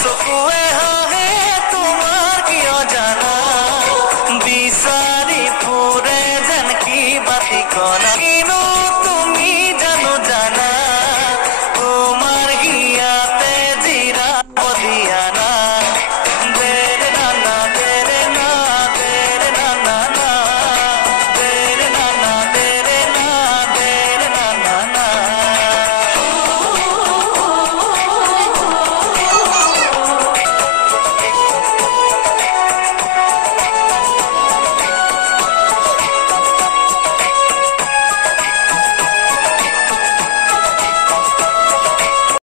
চকুৱে হাঁহে তোমাৰ কিয় জানা বিচাৰি ফুৰে যেন কিবা ঠিকনা কিনো তুমি জানো জানা তোমাৰ হিয়াতে জিৰাব দিয়া